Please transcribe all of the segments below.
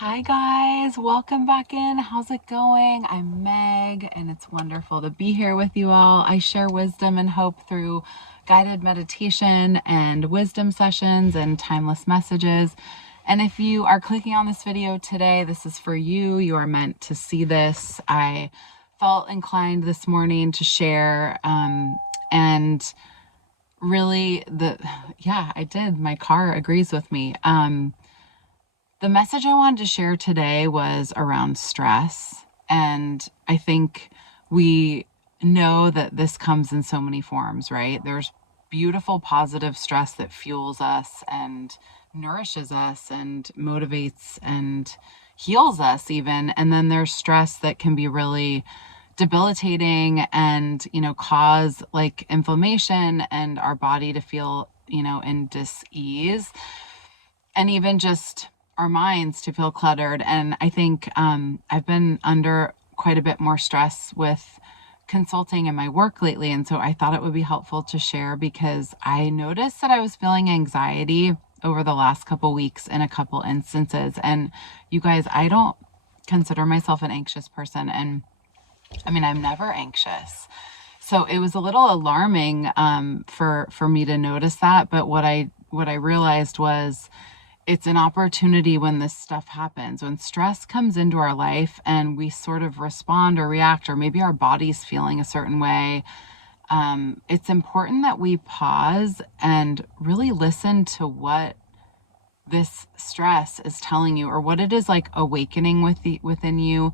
Hi guys, welcome back in. How's it going? I'm Meg and it's wonderful to be here with you all. I share wisdom and hope through guided meditation and wisdom sessions and timeless messages. And if you are clicking on this video today, this is for you. You are meant to see this. I felt inclined this morning to share and really I did. My car agrees with me. The message I wanted to share today was around stress. And I think we know that this comes in so many forms, right? There's beautiful, positive stress that fuels us and nourishes us and motivates and heals us even. And then there's stress that can be really debilitating and, cause like inflammation and our body to feel, in dis-ease. And even just our minds to feel cluttered. And I think I've been under quite a bit more stress with consulting in my work lately. And so I thought it would be helpful to share because I noticed that I was feeling anxiety over the last couple weeks in a couple instances. And you guys, I don't consider myself an anxious person. And I mean, I'm never anxious. So it was a little alarming for me to notice that. But what I realized was it's an opportunity when this stuff happens, when stress comes into our life and we sort of respond or react, or maybe our body's feeling a certain way. It's important that we pause and really listen to what this stress is telling you, or what it is like awakening within you,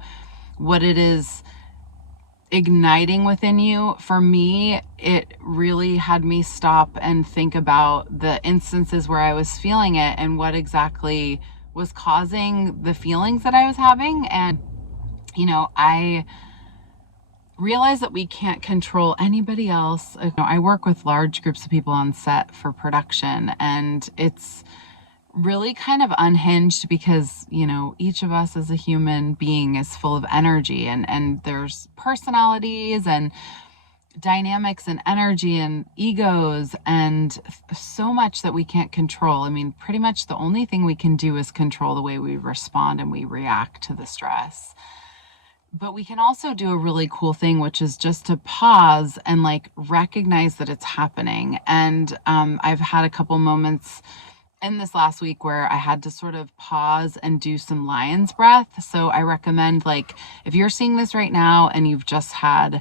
what it is igniting within you. For me, it really had me stop and think about the instances where I was feeling it and what exactly was causing the feelings that I was having. And, I realized that we can't control anybody else. I work with large groups of people on set for production, and it's really kind of unhinged because, each of us as a human being is full of energy and there's personalities and dynamics and energy and egos and so much that we can't control. I mean, pretty much the only thing we can do is control the way we respond and we react to the stress. But we can also do a really cool thing, which is just to pause and like recognize that it's happening. And I've had a couple moments in this last week where I had to sort of pause and do some lion's breath. So I recommend, like, if you're seeing this right now and you've just had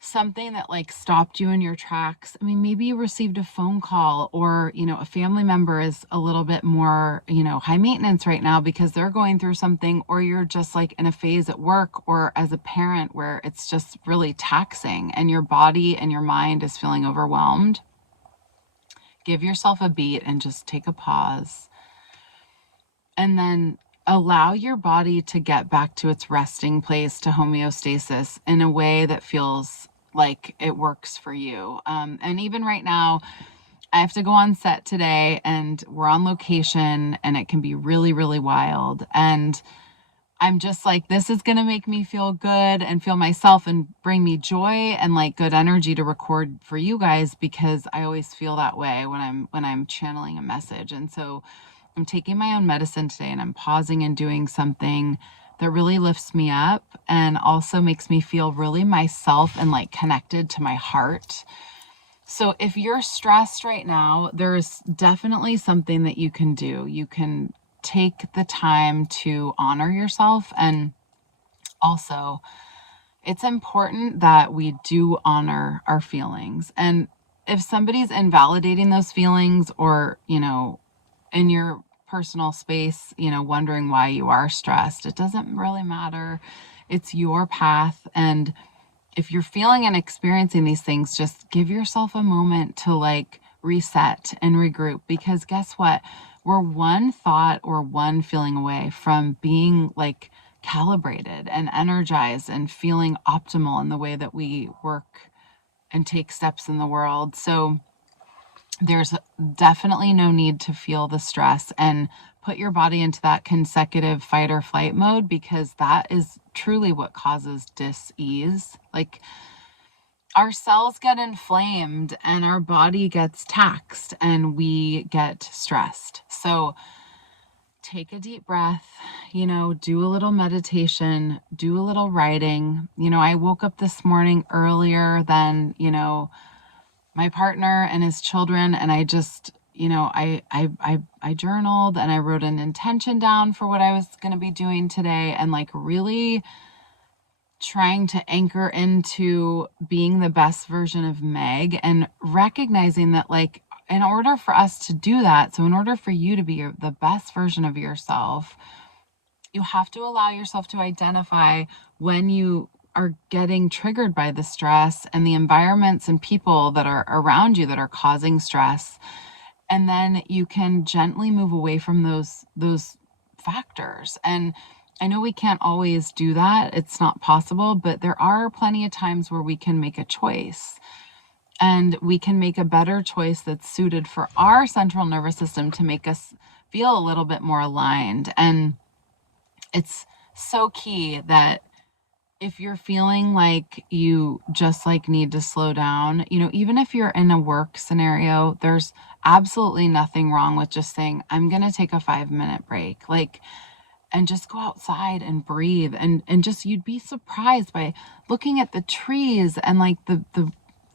something that like stopped you in your tracks. I mean, maybe you received a phone call or, a family member is a little bit more, high maintenance right now because they're going through something, or you're just like in a phase at work or as a parent where it's just really taxing and your body and your mind is feeling overwhelmed. Give yourself a beat and just take a pause. And then allow your body to get back to its resting place, to homeostasis, in a way that feels like it works for you. And even right now, I have to go on set today and we're on location and it can be really, really wild. And I'm just like, this is going to make me feel good and feel myself and bring me joy and like good energy to record for you guys, because I always feel that way when I'm channeling a message. And so I'm taking my own medicine today and I'm pausing and doing something that really lifts me up and also makes me feel really myself and like connected to my heart. So if you're stressed right now, there's definitely something that you can do. You can take the time to honor yourself. And also, it's important that we do honor our feelings. And if somebody's invalidating those feelings, or, in your personal space, wondering why you are stressed, it doesn't really matter. It's your path. And if you're feeling and experiencing these things, just give yourself a moment to like reset and regroup, because guess what? We're one thought or one feeling away from being like calibrated and energized and feeling optimal in the way that we work and take steps in the world. So there's definitely no need to feel the stress and put your body into that consecutive fight or flight mode, because that is truly what causes dis-ease. Like, our cells get inflamed and our body gets taxed and we get stressed. So take a deep breath, do a little meditation, do a little writing. I woke up this morning earlier than, my partner and his children, and I just, I journaled and I wrote an intention down for what I was going to be doing today, and like really trying to anchor into being the best version of Meg, and recognizing that, like, in order for us to do that, so in order for you to be the best version of yourself, you have to allow yourself to identify when you are getting triggered by the stress and the environments and people that are around you that are causing stress. And then you can gently move away from those factors. And I know we can't always do that. It's not possible, but there are plenty of times where we can make a choice. And we can make a better choice that's suited for our central nervous system to make us feel a little bit more aligned. And it's so key that if you're feeling like you just like need to slow down, even if you're in a work scenario, there's absolutely nothing wrong with just saying, I'm going to take a 5-minute break, and just go outside and breathe. And just, you'd be surprised by looking at the trees and like the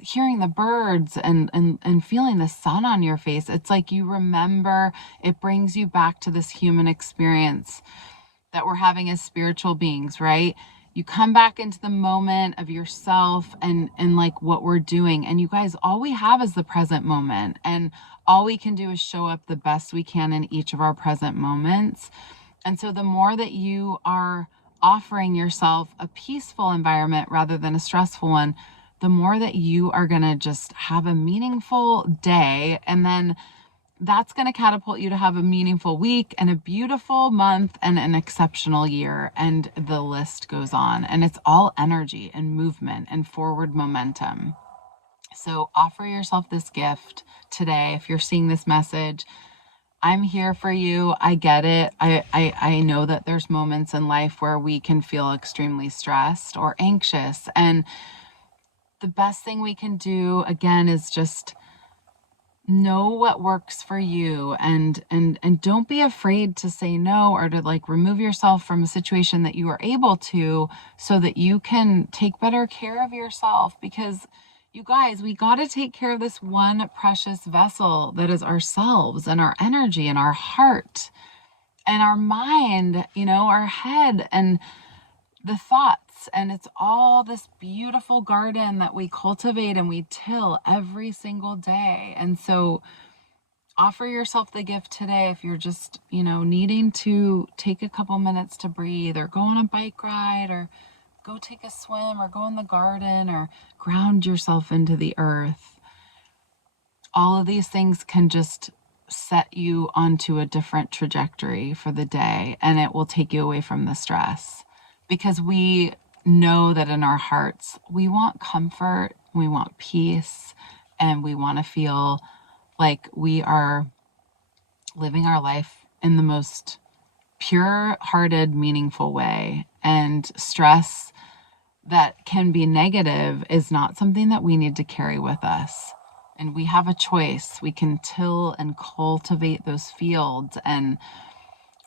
hearing the birds and feeling the sun on your face. It's like you remember, it brings you back to this human experience that we're having as spiritual beings, right? You come back into the moment of yourself and like what we're doing. And you guys, all we have is the present moment. And all we can do is show up the best we can in each of our present moments. And so the more that you are offering yourself a peaceful environment rather than a stressful one, the more that you are going to just have a meaningful day. And then that's going to catapult you to have a meaningful week and a beautiful month and an exceptional year. And the list goes on. And it's all energy and movement and forward momentum. So offer yourself this gift today. If you're seeing this message, I'm here for you. I get it. I know that there's moments in life where we can feel extremely stressed or anxious. And the best thing we can do, again, is just know what works for you, and don't be afraid to say no or to like remove yourself from a situation that you are able to, so that you can take better care of yourself. Because you guys, we got to take care of this one precious vessel that is ourselves, and our energy and our heart and our mind, our head and the thoughts. And it's all this beautiful garden that we cultivate and we till every single day. And so offer yourself the gift today. If you're just, needing to take a couple minutes to breathe, or go on a bike ride, or go take a swim, or go in the garden, or ground yourself into the earth. All of these things can just set you onto a different trajectory for the day, and it will take you away from the stress. Because we know that in our hearts, we want comfort, we want peace, and we want to feel like we are living our life in the most pure-hearted, meaningful way. And stress that can be negative is not something that we need to carry with us. And we have a choice. We can till and cultivate those fields and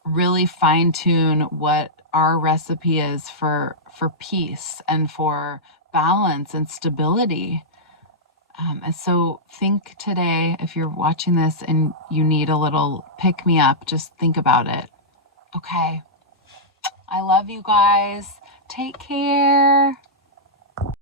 really fine-tune what our recipe is for peace and for balance and stability. And so think today, if you're watching this and you need a little pick me up, just think about it. Okay. I love you guys. Take care.